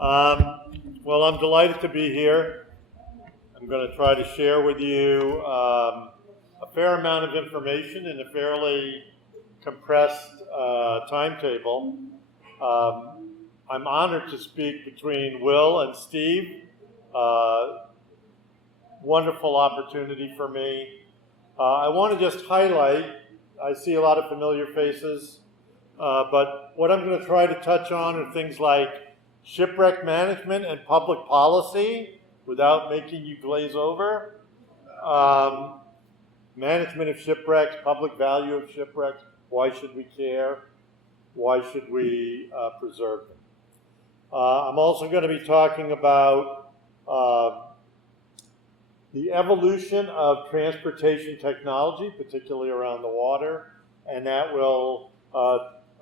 Well, I'm delighted to be here. I'm going to try to share with you a fair amount of information in a fairly compressed timetable. I'm honored to speak between Will and Steve. Wonderful opportunity for me. I want to just highlight, I see a lot of familiar faces, but what I'm going to try to touch on are things like shipwreck management and public policy without making you glaze over. Management of shipwrecks, public value of shipwrecks, why should we care? Why should we preserve them? I'm also going to be talking about the evolution of transportation technology, particularly around the water, and that will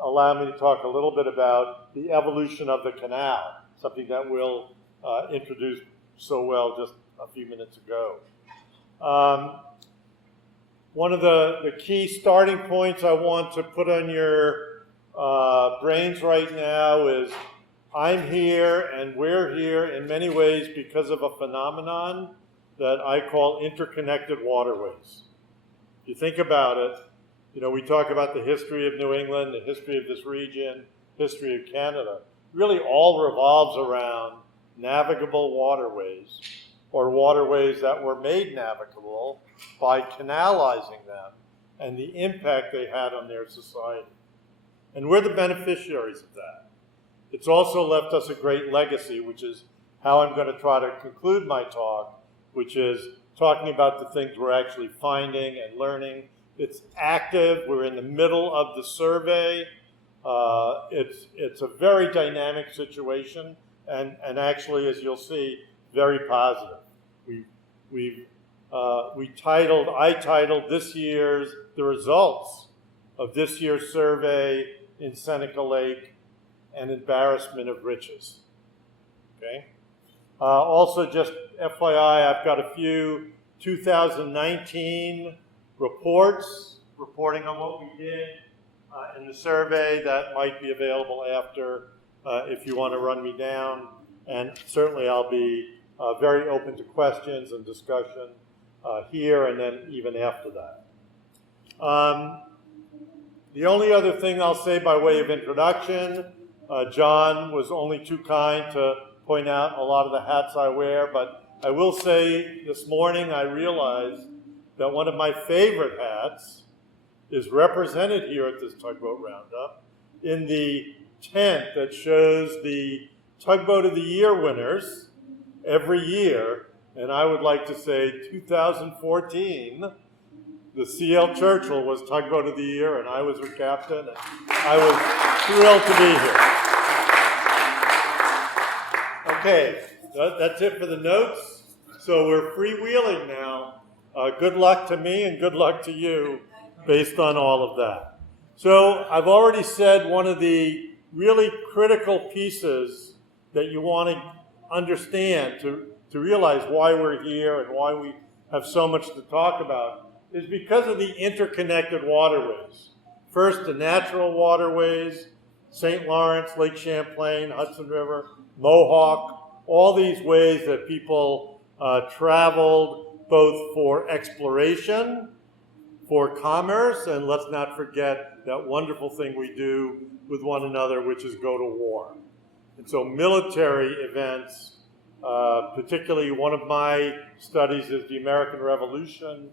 allow me to talk a little bit about the evolution of the canal, something that Will introduced so well just a few minutes ago. One of the key starting points I want to put on your brains right now is I'm here and we're here in many ways because of a phenomenon that I call interconnected waterways. If you think about it, you know, we talk about the history of New England, the history of this region, history of Canada. Really all revolves around navigable waterways, or waterways that were made navigable by canalizing them and the impact they had on their society. And we're the beneficiaries of that. It's also left us a great legacy, which is how I'm going to try to conclude my talk, which is talking about the things we're actually finding and learning. It's active. We're in the middle of the survey. It's a very dynamic situation, and actually, as you'll see, very positive. I titled this year's, the results of this year's survey in Seneca Lake, an embarrassment of riches. Okay. Also, just FYI, I've got a few 2019 reports reporting on what we did in the survey that might be available after if you want to run me down. And certainly I'll be very open to questions and discussion here and then even after that. The only other thing I'll say by way of introduction, John was only too kind to point out a lot of the hats I wear, but I will say this morning I realized that one of my favorite hats is represented here at this Tugboat Roundup in the tent that shows the Tugboat of the Year winners every year. And I would like to say 2014, the C.L. Churchill was Tugboat of the Year, and I was her captain, and I was thrilled to be here. Okay, that's it for the notes. So we're freewheeling now. Good luck to me and good luck to you based on all of that. So I've already said one of the really critical pieces that you want to understand to realize why we're here and why we have so much to talk about is because of the interconnected waterways. First, the natural waterways, St. Lawrence, Lake Champlain, Hudson River, Mohawk, all these ways that people traveled both for exploration, for commerce, and let's not forget that wonderful thing we do with one another, which is go to war. And so military events, particularly one of my studies is the American Revolution,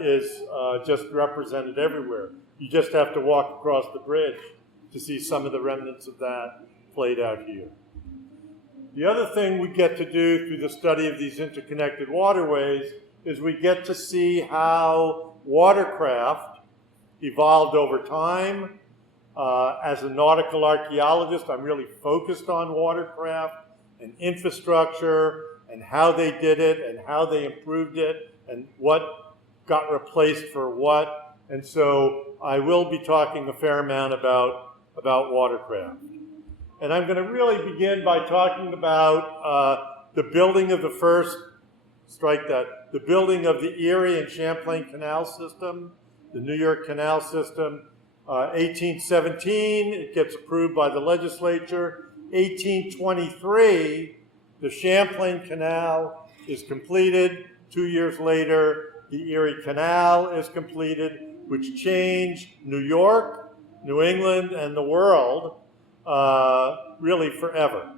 is just represented everywhere. You just have to walk across the bridge to see some of the remnants of that played out here. The other thing we get to do through the study of these interconnected waterways is we get to see how watercraft evolved over time. As a nautical archaeologist, I'm really focused on watercraft and infrastructure and how they did it and how they improved it and what got replaced for what. And so I will be talking a fair amount about watercraft. And I'm going to really begin by talking about the building of the first, the building of the Erie and Champlain Canal System, the New York Canal System, 1817, it gets approved by the legislature. 1823, the Champlain Canal is completed. 2 years later, the Erie Canal is completed, which changed New York, New England, and the world really forever.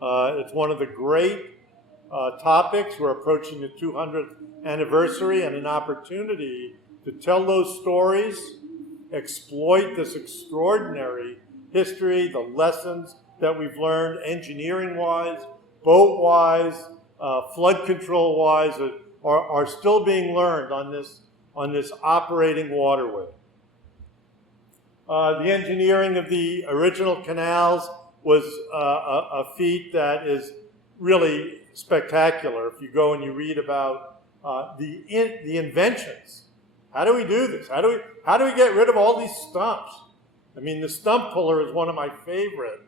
It's one of the great topics. We're approaching the 200th anniversary and an opportunity to tell those stories, exploit this extraordinary history, the lessons that we've learned engineering-wise, boat-wise, flood control-wise, are still being learned on this operating waterway. The engineering of the original canals was a feat that is really spectacular. If you go and you read about the inventions, how do we do this? How do we get rid of all these stumps? I mean, the stump puller is one of my favorite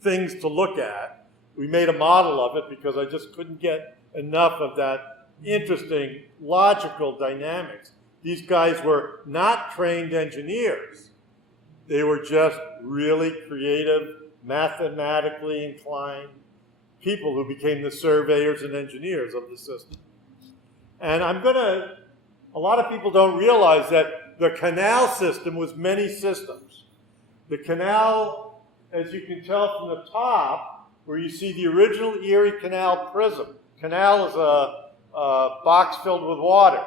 things to look at. We made a model of it because I just couldn't get enough of that interesting logical dynamics. These guys were not trained engineers. They were just really creative, mathematically inclined people who became the surveyors and engineers of the system. And a lot of people don't realize that the canal system was many systems. The canal, as you can tell from the top, where you see the original Erie Canal prism. Canal is a box filled with water.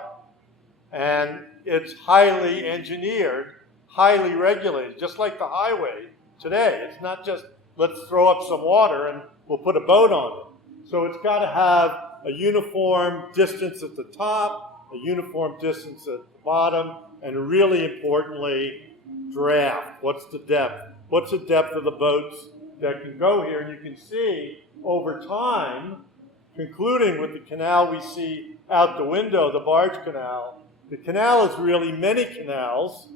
And it's highly engineered, highly regulated, just like the highway today. It's not just, let's throw up some water and we'll put a boat on it. So it's got to have a uniform distance at the top, a uniform distance at the bottom, and really importantly, draft. What's the depth? What's the depth of the boats that can go here? And you can see over time, concluding with the canal we see out the window, the barge canal, the canal is really many canals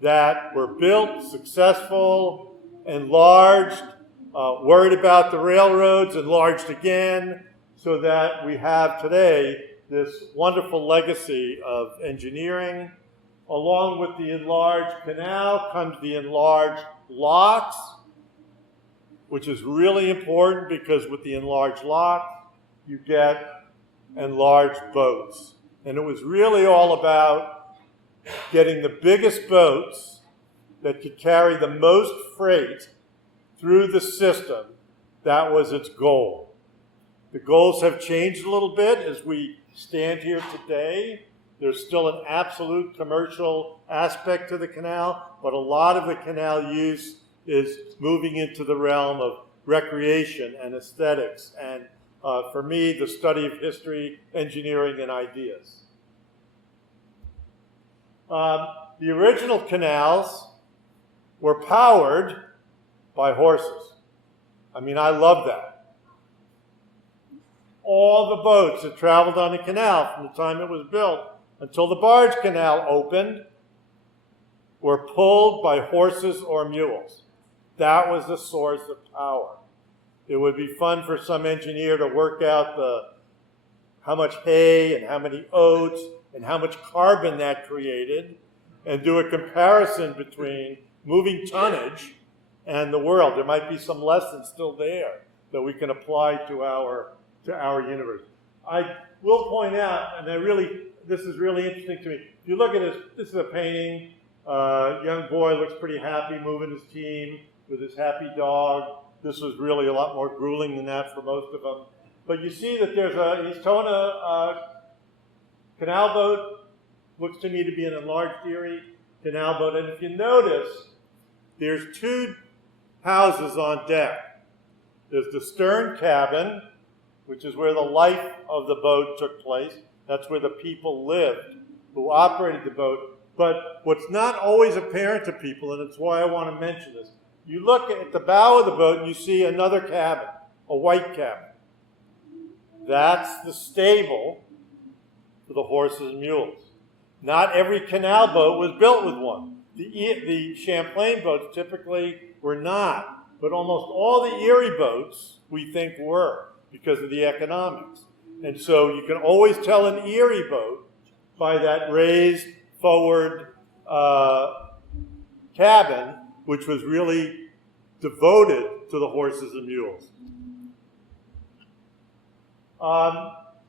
that were built, successful, enlarged, worried about the railroads, enlarged again, so that we have today this wonderful legacy of engineering. Along with the enlarged canal comes the enlarged locks, which is really important because with the enlarged lock, you get enlarged boats. And it was really all about getting the biggest boats that could carry the most freight through the system. That was its goal. The goals have changed a little bit as we stand here today. There's still an absolute commercial aspect to the canal, but a lot of the canal use is moving into the realm of recreation and aesthetics, and for me, the study of history, engineering, and ideas. The original canals were powered by horses. I mean, I love that. All the boats that traveled on the canal from the time it was built until the barge canal opened were pulled by horses or mules. That was the source of power. It would be fun for some engineer to work out how much hay and how many oats and how much carbon that created and do a comparison between moving tonnage and the world. There might be some lessons still there that we can apply to our universe. I will point out, and this is really interesting to me. If you look at this is a painting. Young boy looks pretty happy moving his team with his happy dog. This was really a lot more grueling than that for most of them. But you see that he's towing a canal boat. Looks to me to be an enlarged Erie canal boat. And if you notice, there's two houses on deck. There's the stern cabin, which is where the life of the boat took place. That's where the people lived who operated the boat. But what's not always apparent to people, and it's why I want to mention this, you look at the bow of the boat and you see another cabin, a white cabin. That's the stable for the horses and mules. Not every canal boat was built with one. The Champlain boats typically were not, but almost all the Erie boats we think were because of the economics. And so you can always tell an Erie boat by that raised forward cabin, which was really devoted to the horses and mules.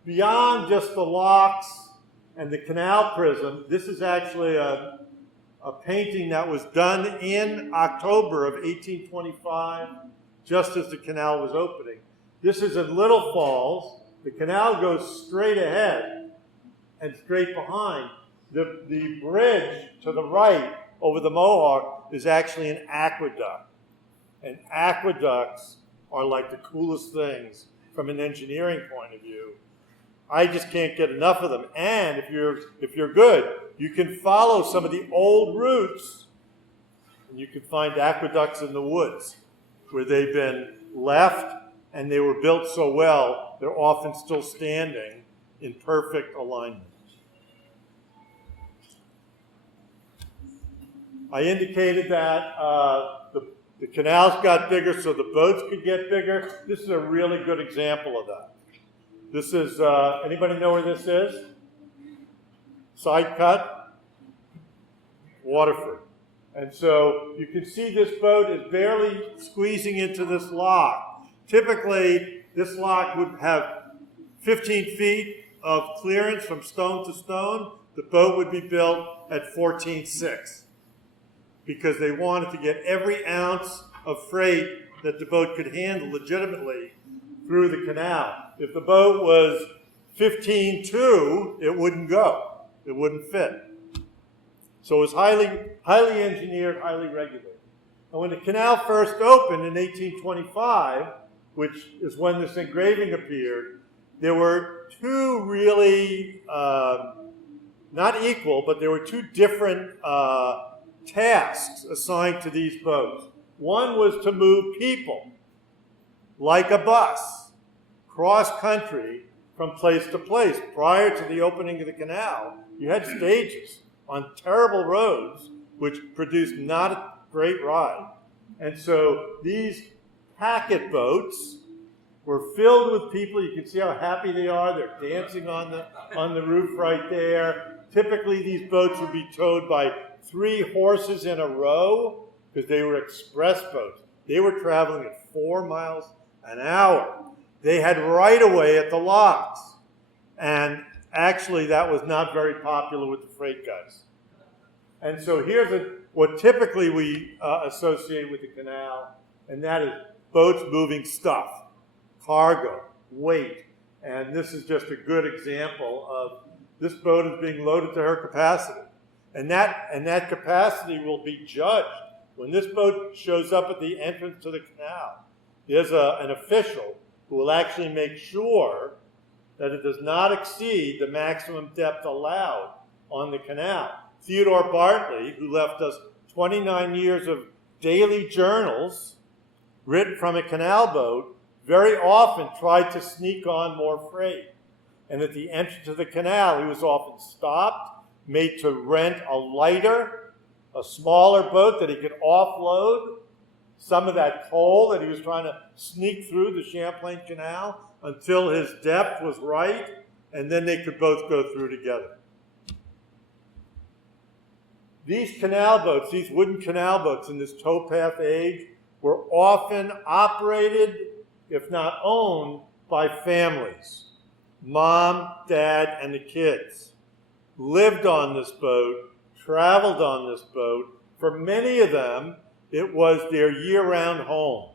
Beyond just the locks and the canal prism, this is actually a painting that was done in October of 1825, just as the canal was opening. This is in Little Falls. The canal goes straight ahead and straight behind. The bridge to the right over the Mohawk is actually an aqueduct. And aqueducts are like the coolest things from an engineering point of view. I just can't get enough of them. And if you're good, you can follow some of the old routes, and you can find aqueducts in the woods where they've been left, and they were built so well, they're often still standing in perfect alignment. I indicated that the canals got bigger so the boats could get bigger. This is a really good example of that. This is, anybody know where this is? Side cut, Waterford. And so you can see this boat is barely squeezing into this lock. Typically, this lock would have 15 feet of clearance from stone to stone. The boat would be built at 14.6 because they wanted to get every ounce of freight that the boat could handle legitimately through the canal. If the boat was 15.2, it wouldn't go. It wouldn't fit. So it was highly engineered, highly regulated. And when the canal first opened in 1825, which is when this engraving appeared, there were two really, not equal, but there were two different tasks assigned to these boats. One was to move people, like a bus, cross-country from place to place. Prior to the opening of the canal, you had stages on terrible roads, which produced not a great ride. And so these packet boats were filled with people. You can see how happy they are. They're dancing on the roof right there. Typically, these boats would be towed by 3 horses in a row because they were express boats. They were traveling at 4 miles an hour. They had right-of-way at the locks. And actually, that was not very popular with the freight guys. And so here's what typically we associate with the canal, and that is boats moving stuff, cargo, weight. And this is just a good example of this boat is being loaded to her capacity. And that capacity will be judged. When this boat shows up at the entrance to the canal, there's an official who will actually make sure that it does not exceed the maximum depth allowed on the canal. Theodore Bartley, who left us 29 years of daily journals written from a canal boat, very often tried to sneak on more freight. And at the entrance to the canal, he was often stopped, made to rent a lighter, a smaller boat that he could offload some of that coal that he was trying to sneak through the Champlain Canal until his depth was right, and then they could both go through together. These canal boats, these wooden canal boats in this towpath age, were often operated, if not owned, by families. Mom, dad, and the kids lived on this boat, traveled on this boat. For many of them, it was their year-round home.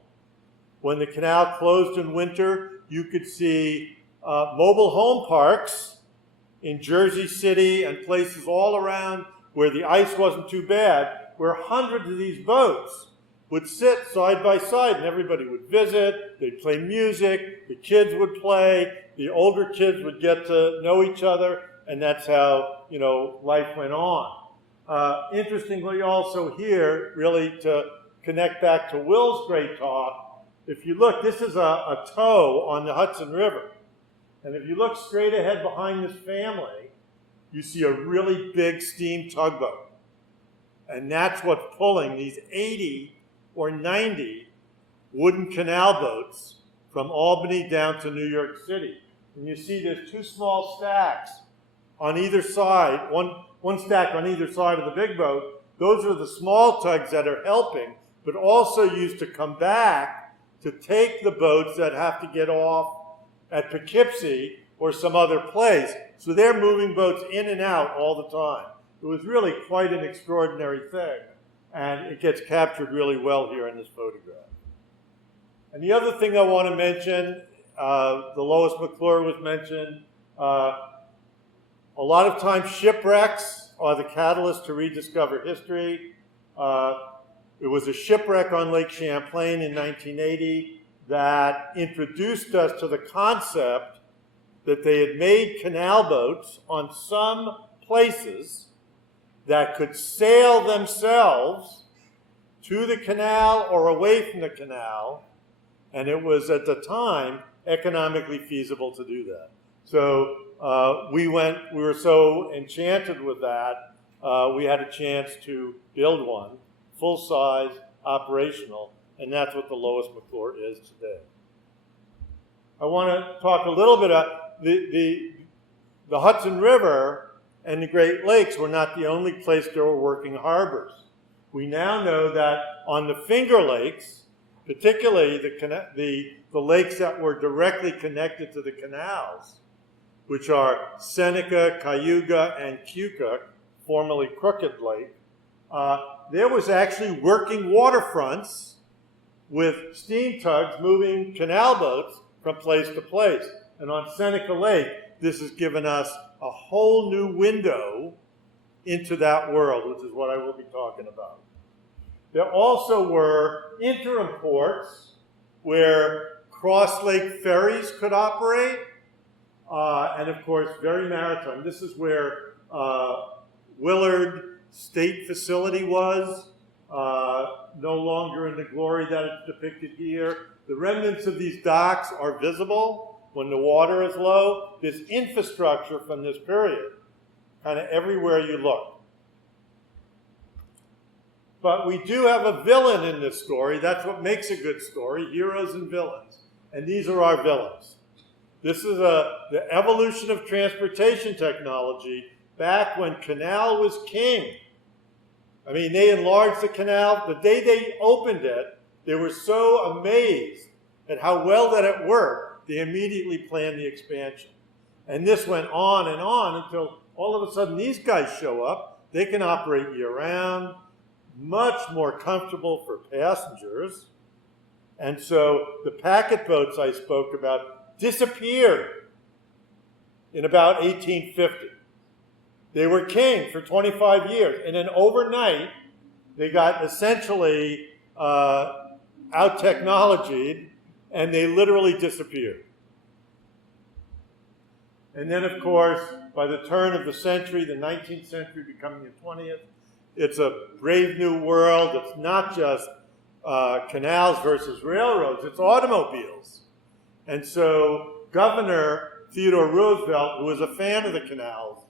When the canal closed in winter, you could see mobile home parks in Jersey City and places all around where the ice wasn't too bad, where hundreds of these boats would sit side by side, and everybody would visit, they'd play music, the kids would play, the older kids would get to know each other, and that's how, life went on. Interestingly also here, really to connect back to Will's great talk, if you look, this is a tow on the Hudson River. And if you look straight ahead behind this family, you see a really big steam tugboat. And that's what's pulling these 80 or 90 wooden canal boats from Albany down to New York City. And you see there's 2 small stacks on either side, one stack on either side of the big boat. Those are the small tugs that are helping but also used to come back to take the boats that have to get off at Poughkeepsie or some other place. So they're moving boats in and out all the time. It was really quite an extraordinary thing, and it gets captured really well here in this photograph. And the other thing I want to mention, the Lois McClure was mentioned. A lot of times shipwrecks are the catalyst to rediscover history. It was a shipwreck on Lake Champlain in 1980 that introduced us to the concept that they had made canal boats on some places that could sail themselves to the canal or away from the canal, and it was at the time economically feasible to do that. So we were so enchanted with that, we had a chance to build one, full-size, operational, and that's what the Lois McClure is today. I want to talk a little bit about the Hudson River and the Great Lakes were not the only place there were working harbors. We now know that on the Finger Lakes, particularly the lakes that were directly connected to the canals, which are Seneca, Cayuga, and Keokuk, formerly Crooked Lake, there was actually working waterfronts with steam tugs moving canal boats from place to place. And on Seneca Lake, this has given us a whole new window into that world, which is what I will be talking about. There also were interim ports where cross-lake ferries could operate, and of course, very maritime. This is where Willard State Facility was, no longer in the glory that it's depicted here. The remnants of these docks are visible when the water is low. There's infrastructure from this period, kind of everywhere you look. But we do have a villain in this story. That's what makes a good story, heroes and villains. And these are our villains. This is the evolution of transportation technology back when canal was king. I mean, they enlarged the canal. The day they opened it, they were so amazed at how well that it worked, they immediately planned the expansion. And this went on until all of a sudden these guys show up. They can operate year-round, much more comfortable for passengers. And so the packet boats I spoke about disappeared in about 1850. They were king for 25 years, and then overnight, they got essentially out-technologied, and they literally disappeared. And then, of course, by the turn of the century, the 19th century becoming the 20th, it's a brave new world. It's not just canals versus railroads, it's automobiles. And so Governor Theodore Roosevelt, who was a fan of the canals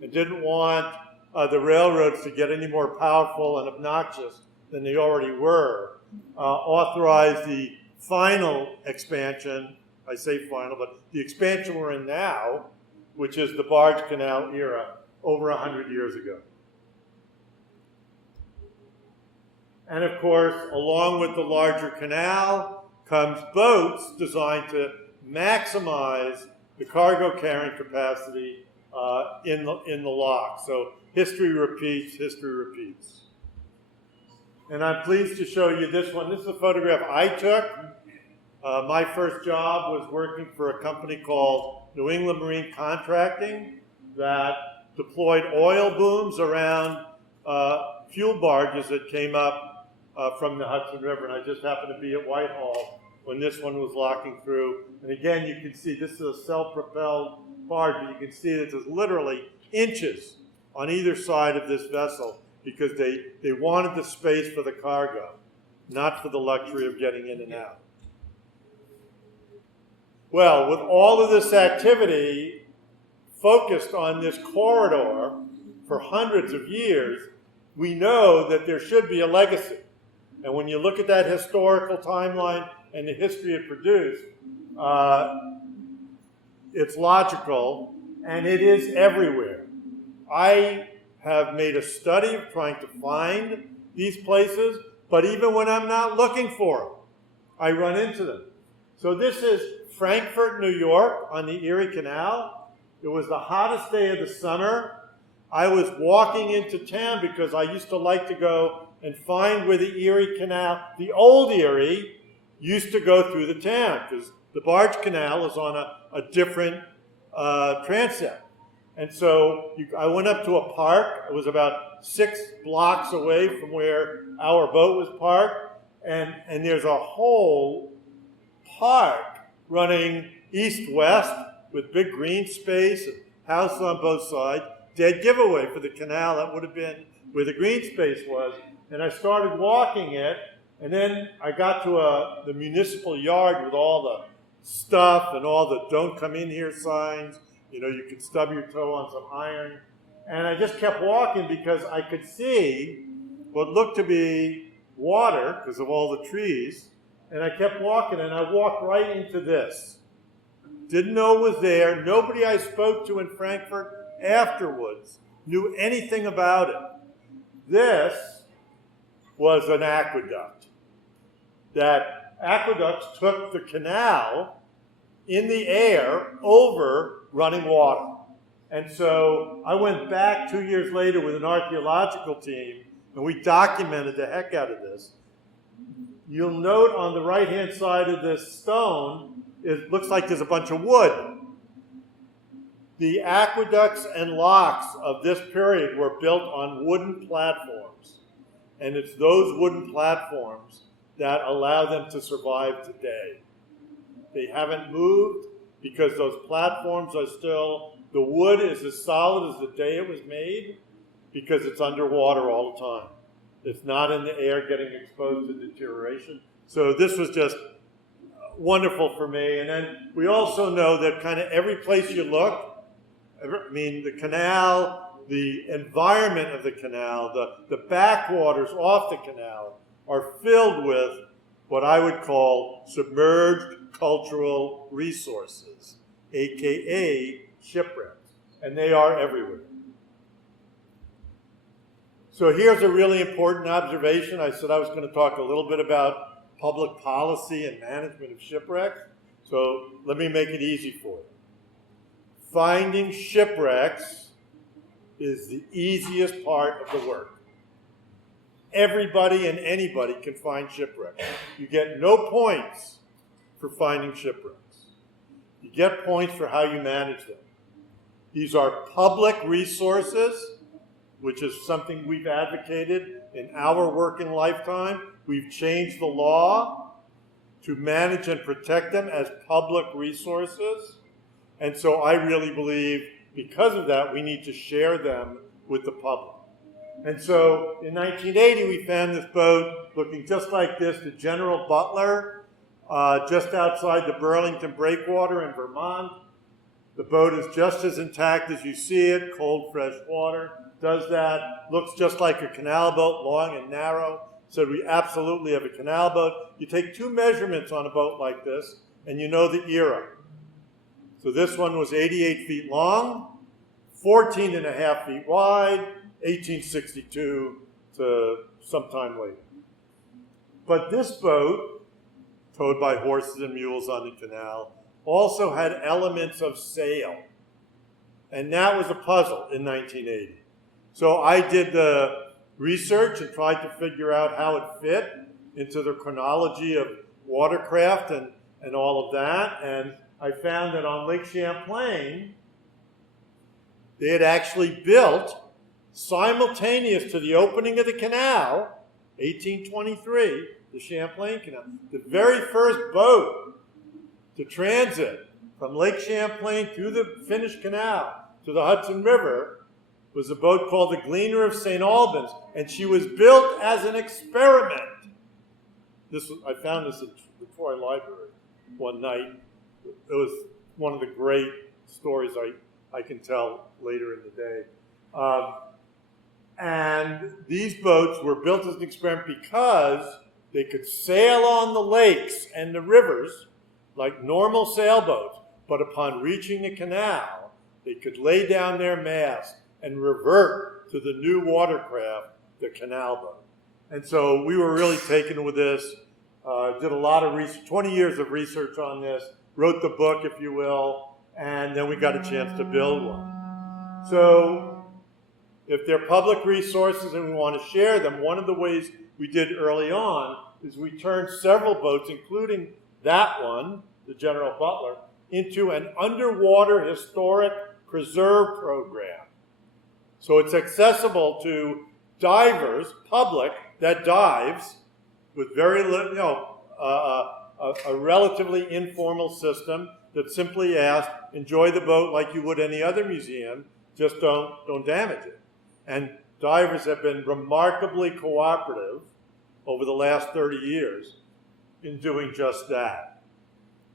and didn't want the railroads to get any more powerful and obnoxious than they already were, authorized the final expansion. I say final, but the expansion we're in now, which is the barge canal era, over 100 years ago. And of course, along with the larger canal comes boats designed to maximize the cargo carrying capacity in the lock. So history repeats, history repeats. And I'm pleased to show you this one. This is a photograph I took. My first job was working for a company called New England Marine Contracting that deployed oil booms around fuel barges that came up from the Hudson River. And I just happened to be at Whitehall when this one was locking through. And again, you can see this is a self-propelled barge, but you can see that there's literally inches on either side of this vessel because they wanted the space for the cargo, not for the luxury of getting in and out. Well, with all of this activity focused on this corridor for hundreds of years, we know that there should be a legacy. And when you look at that historical timeline and the history it produced, it's logical, and it is everywhere. I have made a study of trying to find these places, but even when I'm not looking for them, I run into them. So this is Frankfort, New York, on the Erie Canal. It was the hottest day of the summer. I was walking into town because I used to like to go and find where the Erie Canal, the old Erie, used to go through the town, because the barge canal is on a different transect. And so I went up to a park. It was about 6 blocks away from where our boat was parked. And there's a whole park running east-west with big green space and houses on both sides. Dead giveaway for the canal. That would have been where the green space was. And I started walking it, and then I got to the municipal yard with all the stuff and all the don't come in here signs. You know, you could stub your toe on some iron. And I just kept walking because I could see what looked to be water because of all the trees. And I kept walking, and I walked right into this. Didn't know it was there. Nobody I spoke to in Frankfurt afterwards knew anything about it. This was an aqueduct. That aqueducts took the canal in the air over running water. And so I went back 2 years later with an archaeological team, and we documented the heck out of this. You'll note on the right-hand side of this stone, it looks like there's a bunch of wood. The aqueducts and locks of this period were built on wooden platforms. And it's those wooden platforms that allow them to survive today. They haven't moved because those platforms are still, the wood is as solid as the day it was made because it's underwater all the time. It's not in the air getting exposed to deterioration. So this was just wonderful for me. And then we also know that kind of every place you look, I mean, the canal, the environment of the canal, the backwaters off the canal are filled with what I would call submerged cultural resources, aka shipwrecks, and they are everywhere. So here's a really important observation. I said I was going to talk a little bit about public policy and management of shipwrecks, so let me make it easy for you. Finding shipwrecks is the easiest part of the work. Everybody and anybody can find shipwrecks. You get no points for finding shipwrecks. You get points for how you manage them. These are public resources, which is something we've advocated in our working lifetime. We've changed the law to manage and protect them as public resources. And so I really believe, because of that, we need to share them with the public. And so in 1980, we found this boat looking just like this, the General Butler, just outside the Burlington Breakwater in Vermont. The boat is just as intact as you see it, cold, fresh water. Does that, looks just like a canal boat, long and narrow. So we absolutely have a canal boat. You take 2 measurements on a boat like this, and you know the era. So this one was 88 feet long, 14 and a half feet wide, 1862 to sometime later. But this boat, towed by horses and mules on the canal, also had elements of sail. And that was a puzzle in 1980. So I did the research and tried to figure out how it fit into the chronology of watercraft and all of that. And I found that on Lake Champlain, they had actually built, simultaneous to the opening of the canal, 1823, the Champlain Canal, the very first boat to transit from Lake Champlain through the Finnish Canal to the Hudson River was a boat called the Gleaner of St. Albans, and she was built as an experiment. I found this in the Troy Library one night. It was one of the great stories I can tell later in the day. And these boats were built as an experiment because they could sail on the lakes and the rivers like normal sailboats, but upon reaching the canal, they could lay down their mast and revert to the new watercraft, the canal boat. And so we were really taken with this, did a lot of research, 20 years of research on this, wrote the book, if you will, and then we got a chance to build one. So if they're public resources and we want to share them, one of the ways we did early on is we turned several boats, including that one, the General Butler, into an underwater historic preserve program. So it's accessible to divers, public, that dives with very little, a relatively informal system that simply asks, enjoy the boat like you would any other museum, just don't damage it. And divers have been remarkably cooperative over the last 30 years in doing just that.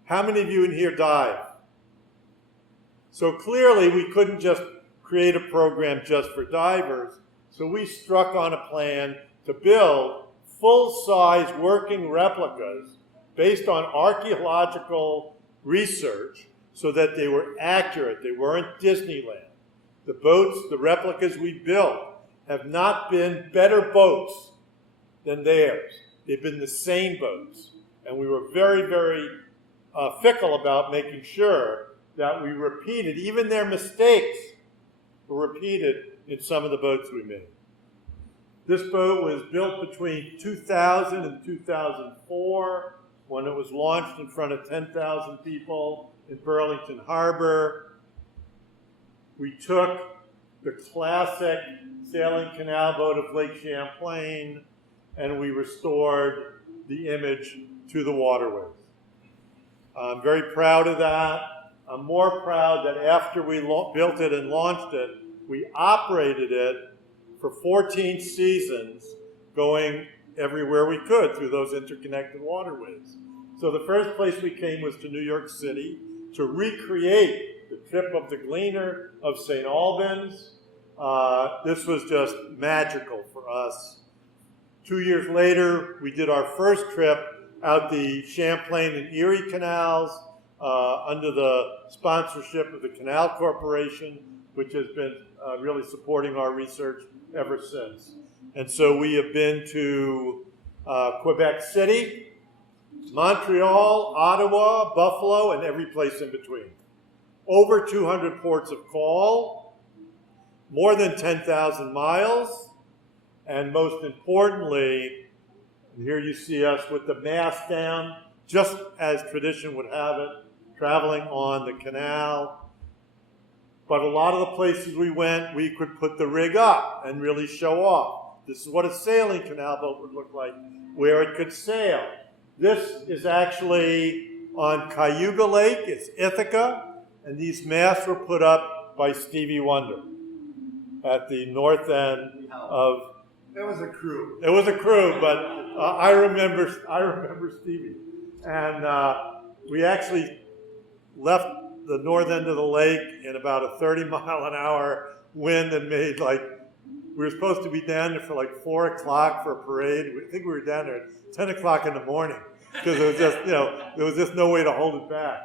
How many of you in here dive? So clearly we couldn't just create a program just for divers, so we struck on a plan to build full-size working replicas based on archaeological research so that they were accurate, they weren't Disneyland. The boats, the replicas we built, have not been better boats than theirs. They've been the same boats. And we were very, very fickle about making sure that we repeated, even their mistakes were repeated in some of the boats we made. This boat was built between 2000 and 2004 when it was launched in front of 10,000 people in Burlington Harbor. We took the classic sailing canal boat of Lake Champlain and we restored the image to the waterways. I'm very proud of that. I'm more proud that after we built it and launched it, we operated it for 14 seasons, going everywhere we could through those interconnected waterways. So the first place we came was to New York City to recreate the trip of the Gleaner of St. Albans. This was just magical for us. 2 years later, we did our first trip out the Champlain and Erie canals under the sponsorship of the Canal Corporation, which has been really supporting our research ever since. And so we have been to Quebec City, Montreal, Ottawa, Buffalo, and every place in between. Over 200 ports of call, more than 10,000 miles, and most importantly, and here you see us with the mast down, just as tradition would have it, traveling on the canal. But a lot of the places we went, we could put the rig up and really show off. This is what a sailing canal boat would look like, where it could sail. This is actually on Cayuga Lake, it's Ithaca, and these masts were put up by Stevie Wonder at the north end of... It was a crew. It was a crew, but I remember Stevie. And we actually left the north end of the lake in about a 30-mile-an-hour wind and made we were supposed to be down there for 4 o'clock for a parade. I think we were down there at 10 o'clock in the morning because it was just, there was just no way to hold it back.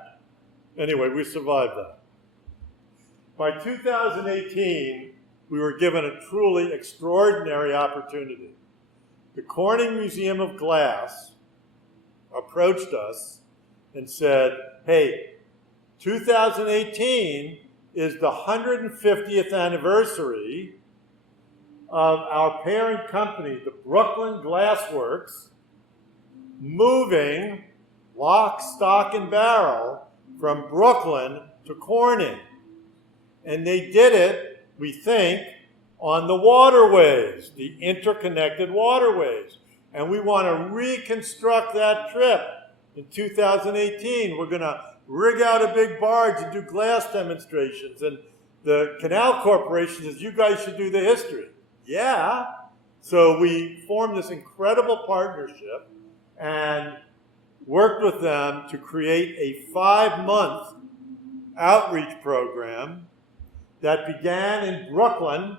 Anyway, we survived that. By 2018, we were given a truly extraordinary opportunity. The Corning Museum of Glass approached us and said, hey, 2018 is the 150th anniversary of our parent company, the Brooklyn Glass Works, moving lock, stock, and barrel from Brooklyn to Corning. And they did it, we think, on the waterways, the interconnected waterways. And we want to reconstruct that trip in 2018. We're going to rig out a big barge and do glass demonstrations. And the Canal Corporation says, you guys should do the history. Yeah. So we formed this incredible partnership and worked with them to create a 5-month outreach program that began in Brooklyn,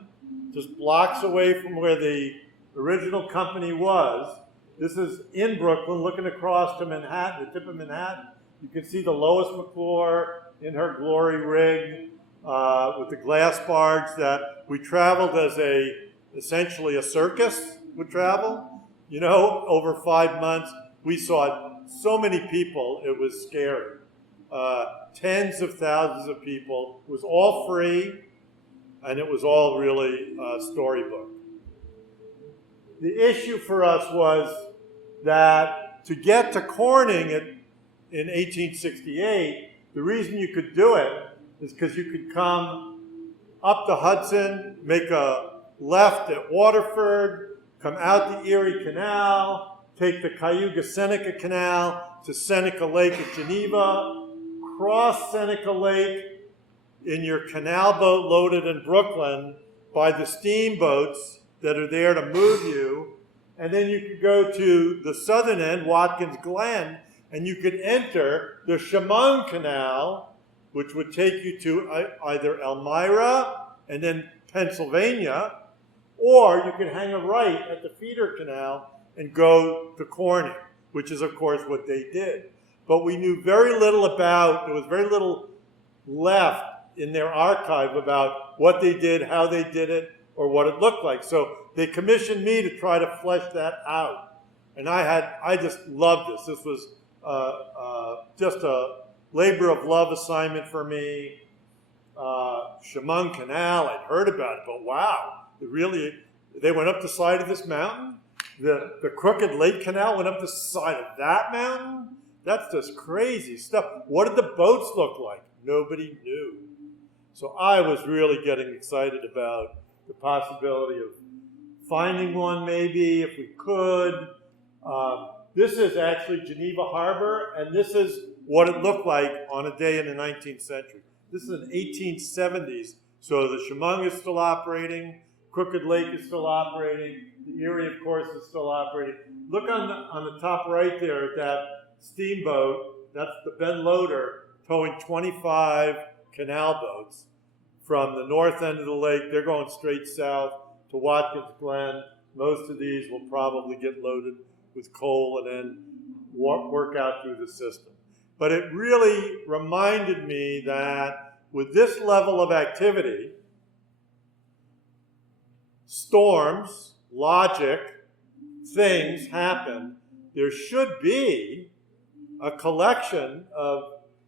just blocks away from where the original company was. This is in Brooklyn, looking across to Manhattan, the tip of Manhattan. You can see the Lois McClure in her glory rig with the glass barge that we traveled as essentially a circus would travel. You know, over 5 months, we saw so many people, it was scary. Tens of thousands of people. It was all free, and it was all really storybook. The issue for us was that to get to Corning in 1868, the reason you could do it is because you could come up the Hudson, make a left at Waterford, come out the Erie Canal, take the Cayuga-Seneca Canal to Seneca Lake at Geneva, cross Seneca Lake in your canal boat loaded in Brooklyn by the steamboats that are there to move you, and then you could go to the southern end, Watkins Glen, and you could enter the Chemung Canal, which would take you to either Elmira and then Pennsylvania, or you could hang a right at the feeder canal and go to Corning, which is, of course, what they did. But we knew very little about, there was very little left in their archive about what they did, how they did it, or what it looked like. So they commissioned me to try to flesh that out. And I just loved this. This was just a labor of love assignment for me. Chemung Canal, I'd heard about it, but wow, they went up the side of this mountain. The Crooked Lake Canal went up the side of that mountain. That's just crazy stuff. What did the boats look like? Nobody knew. So I was really getting excited about the possibility of finding one maybe, if we could. This is actually Geneva Harbor, and this is what it looked like on a day in the 19th century. This is in the 1870s, so the Chemung is still operating, Crooked Lake is still operating, the Erie, of course, is still operating. Look on the top right there at that steamboat, that's the Ben Loader towing 25 canal boats from the north end of the lake. They're going straight south to Watkins Glen. Most of these will probably get loaded with coal and then work out through the system. But it really reminded me that with this level of activity, storms, logic, things happen. There should be a collection of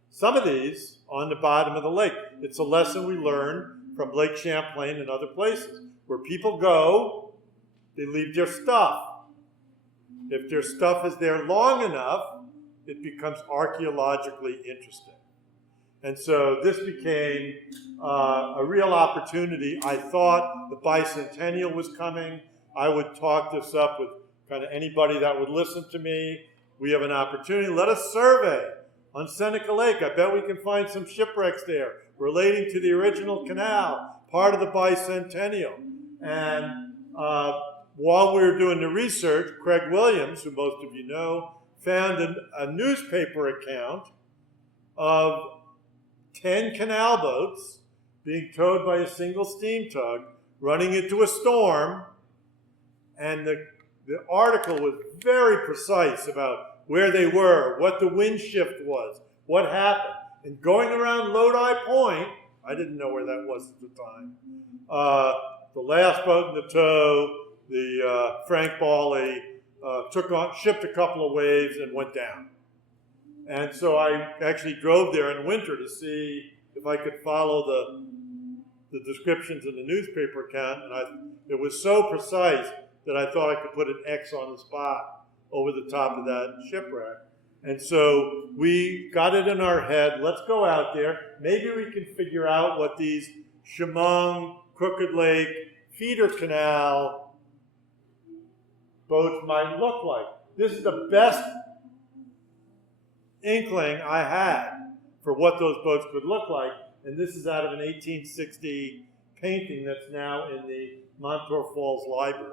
some of these on the bottom of the lake. It's a lesson we learned from Lake Champlain and other places. Where people go, they leave their stuff. If their stuff is there long enough, it becomes archaeologically interesting. And so this became a real opportunity. I thought the bicentennial was coming. I would talk this up with kind of anybody that would listen to me. We have an opportunity. Let us survey on Seneca Lake. I bet we can find some shipwrecks there relating to the original canal, part of the bicentennial. And while we were doing the research, Craig Williams, who most of you know, found a newspaper account of 10 canal boats being towed by a single steam tug, running into a storm, and the article was very precise about where they were, what the wind shift was, what happened. And going around Lodi Point, I didn't know where that was at the time, the last boat in the tow, the Frank Bawley, shipped a couple of waves and went down. And so I actually drove there in winter to see if I could follow the descriptions in the newspaper account, and it was so precise that I thought I could put an X on the spot over the top of that shipwreck. And so we got it in our head, let's go out there. Maybe we can figure out what these Chemung, Crooked Lake, feeder canal boats might look like. This is the best inkling I had for what those boats could look like. And this is out of an 1860 painting that's now in the Montour Falls Library.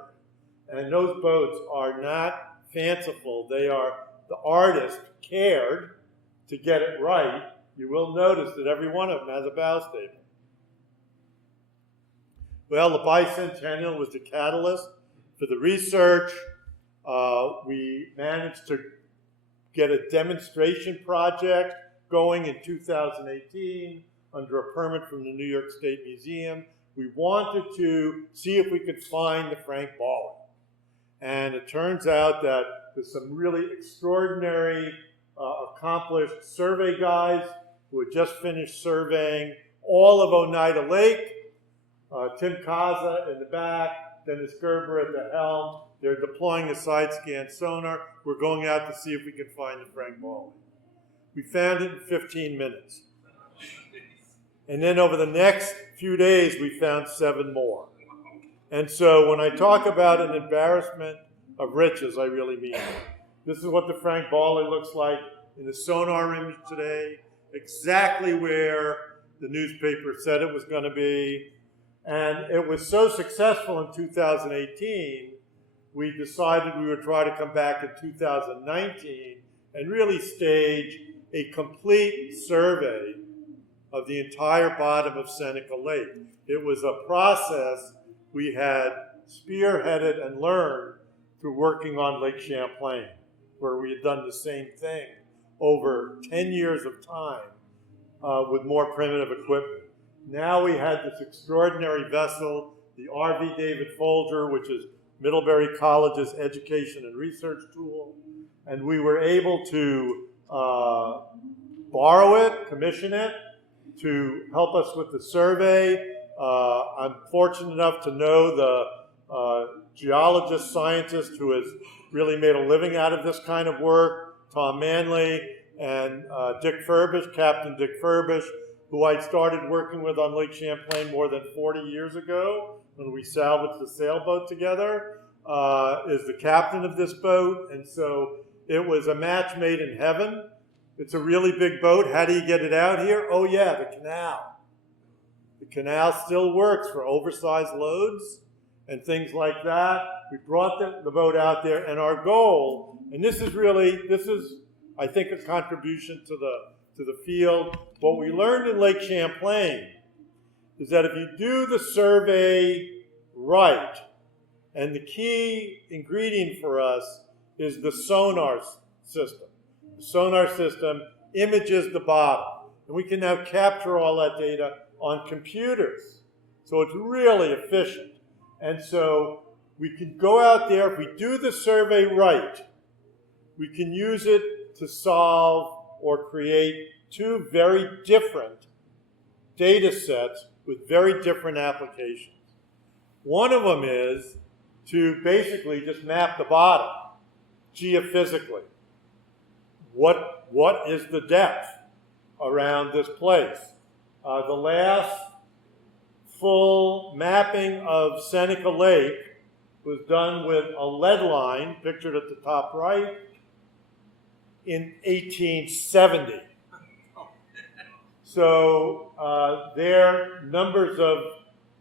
And those boats are not fanciful. The artist cared to get it right. You will notice that every one of them has a bow staple. Well, the bicentennial was the catalyst for the research. We managed to get a demonstration project going in 2018 under a permit from the New York State Museum. We wanted to see if we could find the Frank Bawley. And it turns out that there's some really extraordinary, accomplished survey guys who had just finished surveying all of Oneida Lake. Tim Kaza in the back, Dennis Gerber at the helm. They're deploying a side-scan sonar. We're going out to see if we can find the Frank Bali. We found it in 15 minutes. And then over the next few days, we found 7 more. And so when I talk about an embarrassment of riches, I really mean it. This is what the Frank Bali looks like in the sonar image today, exactly where the newspaper said it was going to be. And it was so successful in 2018, we decided we would try to come back in 2019 and really stage a complete survey of the entire bottom of Seneca Lake. It was a process we had spearheaded and learned through working on Lake Champlain, where we had done the same thing over 10 years of time with more primitive equipment. Now we had this extraordinary vessel, the RV David Folger, which is Middlebury College's education and research tool, and we were able to borrow it, commission it, to help us with the survey. I'm fortunate enough to know the geologist, scientist who has really made a living out of this kind of work, Tom Manley, and Dick Furbish, Captain Dick Furbish, who I started working with on Lake Champlain more than 40 years ago when we salvaged the sailboat together, is the captain of this boat. And so it was a match made in heaven. It's a really big boat. How do you get it out here? Oh yeah, the canal. The canal still works for oversized loads and things like that. We brought the boat out there, and our goal, and this is I think a contribution to the field. What we learned in Lake Champlain is that if you do the survey right, and the key ingredient for us is the sonar system. The sonar system images the bottom, and we can now capture all that data on computers. So it's really efficient. And so we can go out there, if we do the survey right, we can use it to solve or create 2 very different data sets with very different applications. One of them is to basically just map the bottom geophysically. What is the depth around this place? The last full mapping of Seneca Lake was done with a lead line, pictured at the top right, in 1870. So their numbers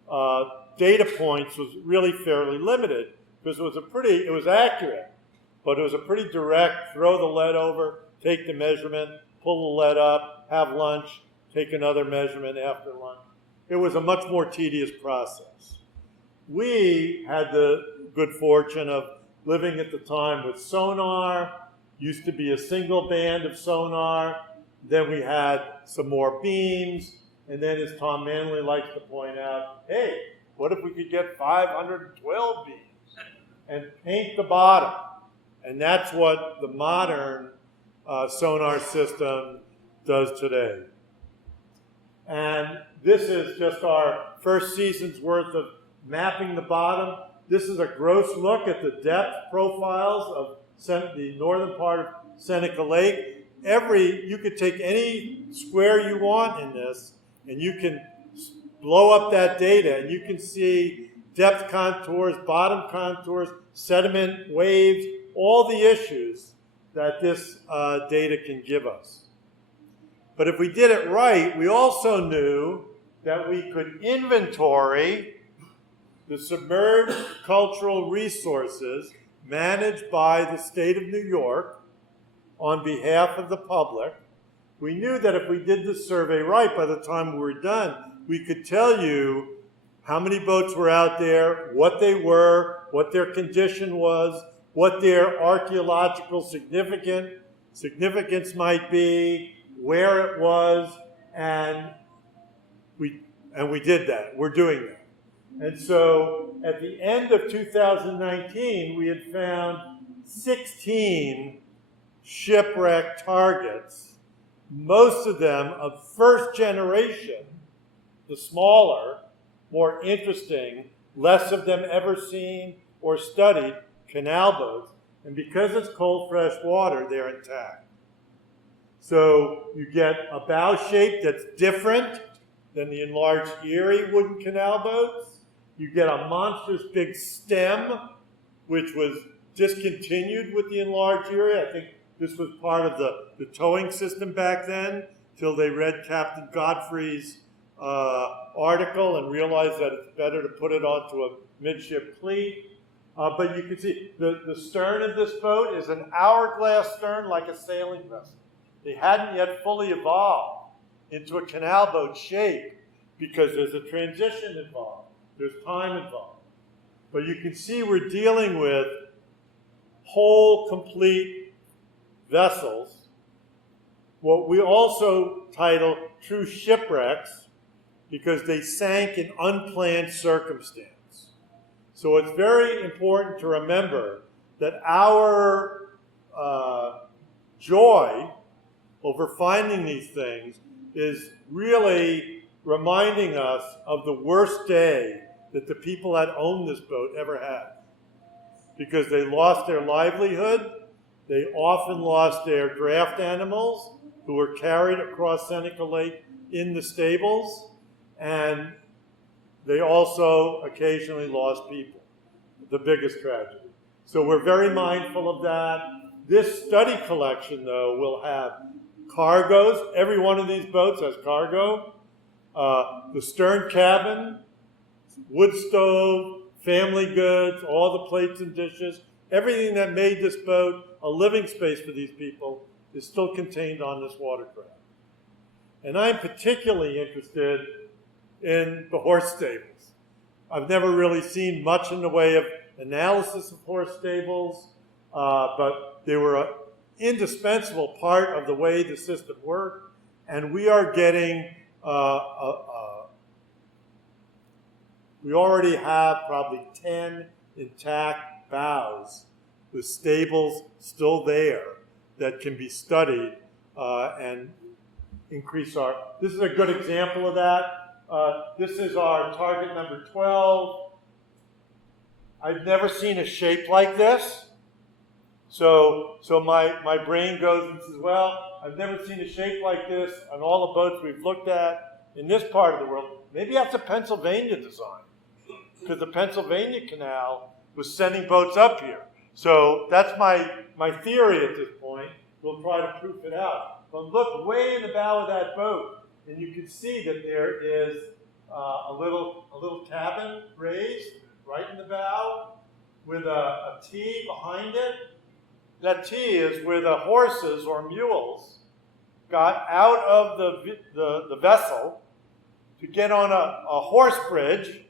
of data points was really fairly limited because it was accurate, but it was a pretty direct, throw the lead over, take the measurement, pull the lead up, have lunch, take another measurement after lunch. It was a much more tedious process. We had the good fortune of living at the time with sonar, used to be a single band of sonar, then we had some more beams, and then as Tom Manley likes to point out, hey, what if we could get 512 beams and paint the bottom? And that's what the modern sonar system does today. And this is just our first season's worth of mapping the bottom. This is a gross look at the depth profiles of the northern part of Seneca Lake. You could take any square you want in this, and you can blow up that data, and you can see depth contours, bottom contours, sediment, waves, all the issues that this data can give us. But if we did it right, we also knew that we could inventory the submerged cultural resources managed by the state of New York on behalf of the public. We knew that if we did the survey right, by the time we were done, we could tell you how many boats were out there, what they were, what their condition was, what their archaeological significance might be, where it was, and we did that. We're doing that. And so at the end of 2019, we had found 16 shipwreck targets, most of them of first generation, the smaller, more interesting, less of them ever seen or studied canal boats. And because it's cold, fresh water, they're intact. So you get a bow shape that's different than the enlarged Erie wooden canal boats. You get a monstrous big stem, which was discontinued with the enlarged Erie. I think this was part of the towing system back then, till they read Captain Godfrey's article and realized that it's better to put it onto a midship cleat. But you can see the stern of this boat is an hourglass stern like a sailing vessel. They hadn't yet fully evolved into a canal boat shape because there's a transition involved. There's time involved. But you can see we're dealing with whole, complete vessels. What we also title true shipwrecks because they sank in unplanned circumstance. So it's very important to remember that our joy over finding these things is really reminding us of the worst day that the people that owned this boat ever had. Because they lost their livelihood, they often lost their draft animals who were carried across Seneca Lake in the stables, and they also occasionally lost people, the biggest tragedy. So we're very mindful of that. This study collection, though, will have cargoes. Every one of these boats has cargo. The stern cabin, wood stove, family goods, all the plates and dishes, everything that made this boat a living space for these people is still contained on this watercraft. And I'm particularly interested in the horse stables. I've never really seen much in the way of analysis of horse stables, but they were an indispensable part of the way the system worked, and we are getting, we already have probably 10 intact bows with stables still there that can be studied and increase our, this is a good example of that. This is our target number 12. I've never seen a shape like this. So my brain goes and says, well, I've never seen a shape like this on all the boats we've looked at in this part of the world. Maybe that's a Pennsylvania design, because the Pennsylvania Canal was sending boats up here. So that's my theory at this point. We'll try to proof it out. But look way in the bow of that boat, and you can see that there is a little cabin raised right in the bow with a T behind it. That T is where the horses or mules got out of the vessel to get on a horse bridge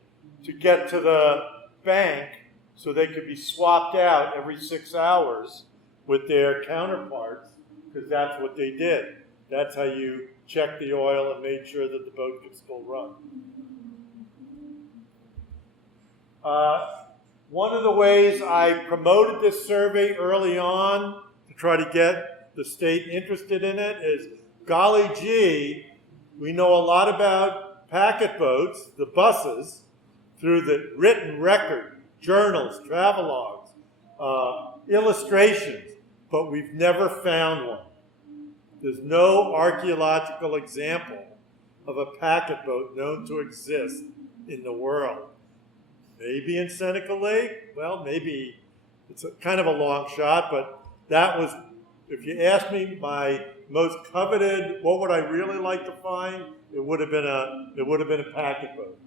to get to the bank so they could be swapped out every 6 hours with their counterparts, because that's what they did. That's how you checked the oil and made sure that the boat could still run. One of the ways I promoted this survey early on to try to get the state interested in it is, golly gee, we know a lot about packet boats, the buses, through the written record, journals, travelogues, illustrations, but we've never found one. There's no archaeological example of a packet boat known to exist in the world. Maybe in Seneca Lake? Well, maybe it's kind of a long shot, but that was, if you ask me my most coveted, what would I really like to find? It would have been a packet boat.